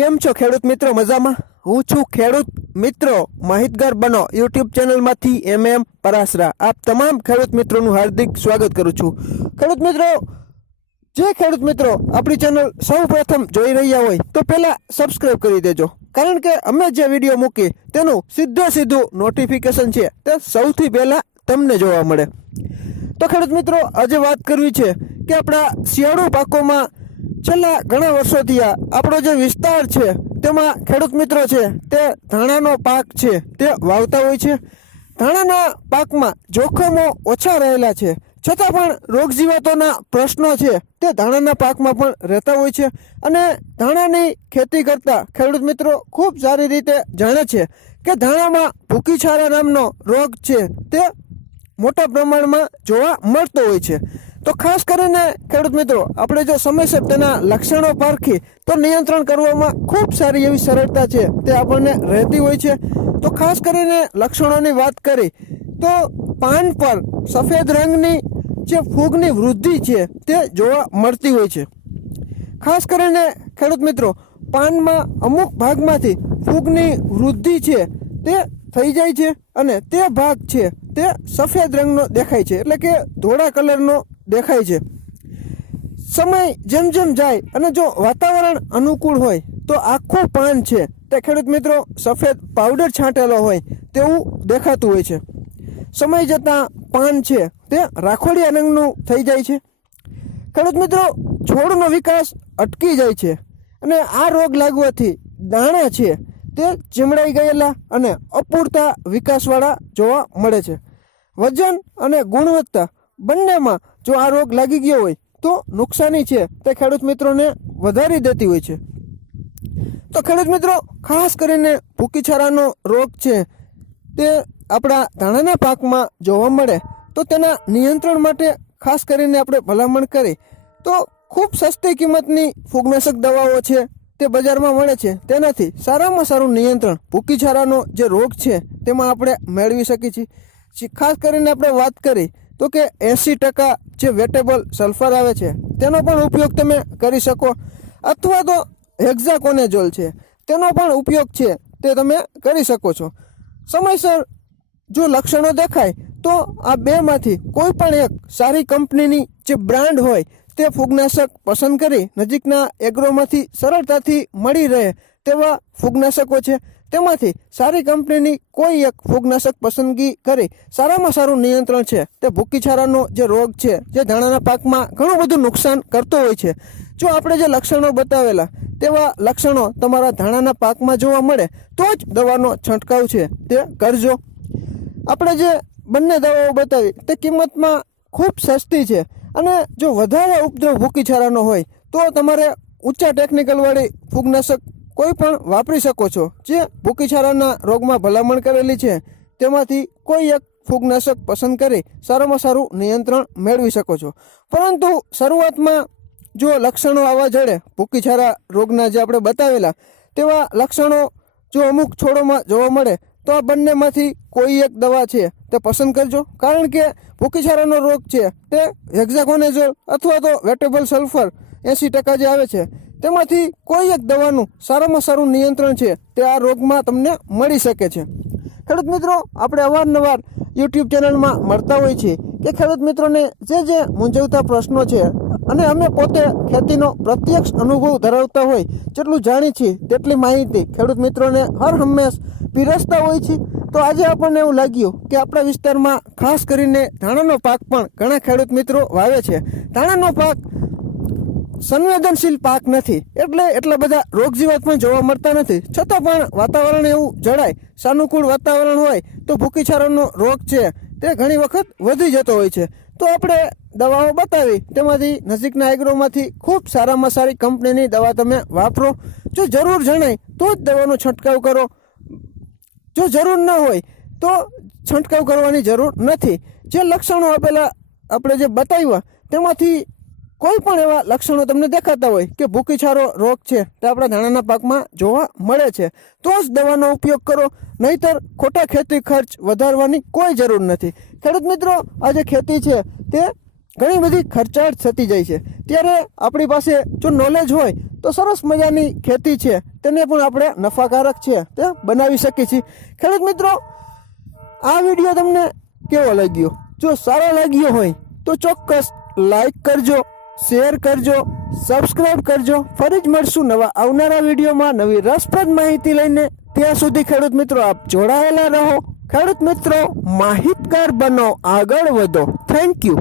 કેમ છો ખેડૂત મિત્રો મજામાં? હું છું ખેડૂત મિત્રો માહિતગાર બનો યુટ્યુબ ચેનલમાંથી એમ એમ પરાસરા આપ તમામ ખેડૂત મિત્રોનું હાર્દિક સ્વાગત કરું છું. ખેડૂત મિત્રો, જે ખેડૂત મિત્રો આપણી ચેનલ સૌ પ્રથમ જોઈ રહ્યા હોય તો પહેલાં સબસ્ક્રાઈબ કરી દેજો. કારણ કે અમે જે વીડિયો મૂકી તેનું સીધે સીધું નોટિફિકેશન છે તે સૌથી પહેલાં તમને જોવા મળે. તો ખેડૂત મિત્રો, આજે વાત કરવી છે કે આપણા શિયાળુ પાકોમાં છેલ્લા ઘણા વર્ષોથી આ આપણો જે વિસ્તાર છે, તેમાં ખેડૂત મિત્રો છે, તે ધાણાનો પાક છે, તે વાવતા હોય છે. ધાણાના પાકમાં જોખમો ઓછા રહેલા છે. છતાં પણ રોગ જીવાતોના પ્રશ્નો છે, તે ધાણાના પાકમાં પણ રહેતા હોય છે. અને ધાણાની ખેતી કરતા ખેડૂત મિત્રો ખૂબ સારી રીતે જાણે છે કે ધાણામાં ભૂકી છારા નામનો રોગ છે, તે મોટા પ્રમાણમાં જોવા મળતો હોય છે. તો ખાસ કરીને, ખેડૂત મિત્રો, આપણે જો સમયસર તેના લક્ષણો પારખી, તો નિયંત્રણ કરવામાં ખૂબ સારી એવી સરળતા છે, તે આપણને રહેતી હોય છે. તો ખાસ કરીને લક્ષણોની વાત કરી, તો પાન પર સફેદ રંગની જે ફૂગની વૃદ્ધિ છે, તે જોવા મળતી હોય છે. ખાસ કરીને, ખેડૂત મિત્રો, પાનમાં અમુક ભાગમાંથી ફૂગની વૃદ્ધિ છે, તે થઈ જાય છે, અને તે ભાગ છે, તે સફેદ રંગનો દેખાય છે, એટલે કે ધોળા કલરનો દેખાય છે. સમય જેમ જેમ જાય અને જો વાતાવરણ અનુકૂળ હોય તો આખું પાન છે. તે ખેડૂત મિત્રો સફેદ પાવડર છાંટેલો હોય તેવું દેખાતું હોય છે. સમય જતાં પાન છે તે રાખોડિયા રંગનું થઈ જાય છે. ખેડૂત મિત્રો, છોડનો વિકાસ અટકી જાય છે અને આ રોગ લાગવાથી દાણા છે તે ચીમડાઈ ગયેલા અને અપૂરતા વિકાસવાળા જોવા મળે છે. વજન અને ગુણવત્તા બંનેમાં જો આ રોગ લાગી ગયો હોય, તો નુકસાની છે. તે ખેડૂત મિત્રોને વધારી દેતી હોય છે. તો ખેડૂત મિત્રો, ખાસ કરીને ભૂકીછારાનો રોગ છે, તે આપણા ધાણાના પાકમાં જોવા મળે, તો તેના નિયંત્રણ માટે ખાસ કરીને આપણે ભલામણ કરી. તો ખૂબ સસ્તી કિંમતની ફૂગનાશક દવાઓ છે, તે બજારમાં મળે છે. તેનાથી સારામાં સારું નિયંત્રણ ભૂકીછારાનો જે રોગ છે, તેમાં આપણે મેળવી શકીએ છીએ. ખાસ કરીને આપણે વાત કરી તો કે એંસી ટકા જે વેટેબલ સલ્ફર આવે છે, તેનો પણ ઉપયોગ તમે કરી શકો. અથવા તો હેક્ઝાકોનેજોલ છે, તેનો પણ ઉપયોગ છે, તે તમે કરી શકો છો. સમયસર જો લક્ષણો દેખાય, તો આ બેમાંથી કોઈ પણ એક સારી કંપનીની જે બ્રાન્ડ હોય, તે ફૂગનાશક પસંદ કરી નજીકના એગ્રોમાંથી સરળતાથી મળી રહે તેવા ફૂગનાશકો છે. તેમાંથી સારી કંપનીની કોઈ એક ફૂગનાશક પસંદગી કરી સારામાં સારું નિયંત્રણ છે. તે ભૂકીછારાનો જે રોગ છે, જે ધાણાના પાકમાં ઘણું બધું નુકસાન કરતો હોય છે. જો આપણે જે લક્ષણો બતાવેલા તેવા લક્ષણો તમારા ધાણાના પાકમાં જોવા મળે, તો જ દવાનો છંટકાવ છે. તે કરજો. આપણે જે બંને દવાઓ બતાવી, તે કિંમતમાં ખૂબ સસ્તી છે અને જો વધારે ઉપદ્રવ ભૂકીછારાનો હોય, તો તમારે ઊંચા ટેકનિકલવાળી ફૂગનાશક કોઈ પણ વાપરી શકો છો જે ભૂકીછારાના રોગમાં ભલામણ કરેલી છે. તેમાંથી કોઈ એક ફૂગનાશક પસંદ કરી સારામાં સારું નિયંત્રણ મેળવી શકો છો. પરંતુ શરૂઆતમાં જો લક્ષણો આવવા જડે ભૂકીછારા રોગના જે આપણે બતાવેલા, તેવા લક્ષણો જો અમુક છોડોમાં જોવા મળે, તો આ બંનેમાંથી કોઈ એક દવા છે તે પસંદ કરજો. કારણ કે ભૂકીછારાનો રોગ છે તે હેક્ઝાકોનેઝોલ અથવા તો વેટેબલ સલ્ફર એંસી ટકા જે આવે છે તેમાંથી કોઈ એક દવાનું સારામાં સારું નિયંત્રણ છે, તે આ રોગમાં તમને મળી શકે છે. ખેડૂત મિત્રો, આપણે અવારનવાર યુટ્યુબ ચેનલમાં મળતા હોય છે કે ખેડૂત મિત્રોને જે જે મૂંઝવતા પ્રશ્નો છે અને અમે પોતે ખેતીનો પ્રત્યક્ષ અનુભવ ધરાવતા હોય, જેટલું જાણીએ છીએ તેટલી માહિતી ખેડૂત મિત્રોને હર હંમેશ પીરસતા હોય છે. તો આજે આપણને એવું લાગ્યું કે આપણા વિસ્તારમાં ખાસ કરીને ધાણાનો પાક પણ ઘણા ખેડૂત મિત્રો વાવે છે. ધાણાનો પાક સંવેદનશીલ પાક નથી. એટલે એટલા બધા રોગ જીવાત પણ જોવા મળતા નથી. છતાં પણ વાતાવરણ એવું જણાય સાનુકૂળ વાતાવરણ હોય તો ભૂકીછારાનો રોગ છે તે ઘણી વખત વધી જતો હોય છે. તો આપણે દવાઓ બતાવી. તેમાંથી નજીકના એગ્રોમાંથી ખૂબ સારામાં સારી કંપનીની દવા તમે વાપરો. જો જરૂર જણાય તો જ દવાનો છંટકાવ કરો. જો જરૂર ન હોય તો છંટકાવ કરવાની જરૂર નથી. જે લક્ષણો આપેલા આપણે જે બતાવ્યા, તેમાંથી કોઈ પણ એવા લક્ષણો તમને દેખાતા હોય કે ભૂકીછારો રોગ છે, તે આપણા ધાણાના પાકમાં જોવા મળે છે. તો જ દવાનો ઉપયોગ કરો, નહીતર ખોટા ખેતી ખર્ચ વધારવાની કોઈ જરૂર નથી. ખેડૂત મિત્રો, આ જે ખેતી છે, તે ઘણી બધી ખર્ચાળ થતી જાય છે. ત્યારે આપણી પાસે જો નોલેજ હોય, તો સરસ મજાની ખેતી છે, તેને પણ આપણે નફાકારક છે, તે બનાવી શકીએ છીએ. ખેડૂત મિત્રો, આ વીડિયો તમને કેવો લાગ્યો? જો સારો લાગ્યો હોય, તો ચોક્કસ લાઈક કરજો. શેર કરજો, સબસ્ક્રાઇબ કરજો. ફરી જ મળશું નવા આવનારા વિડીયોમાં નવી રસપ્રદ માહિતી લઈને. ત્યાં સુધી ખેડૂત મિત્રો, આપ જોડાયેલા રહો. ખેડૂત મિત્રો, માહિતગાર બનો, આગળ વધો. Thank you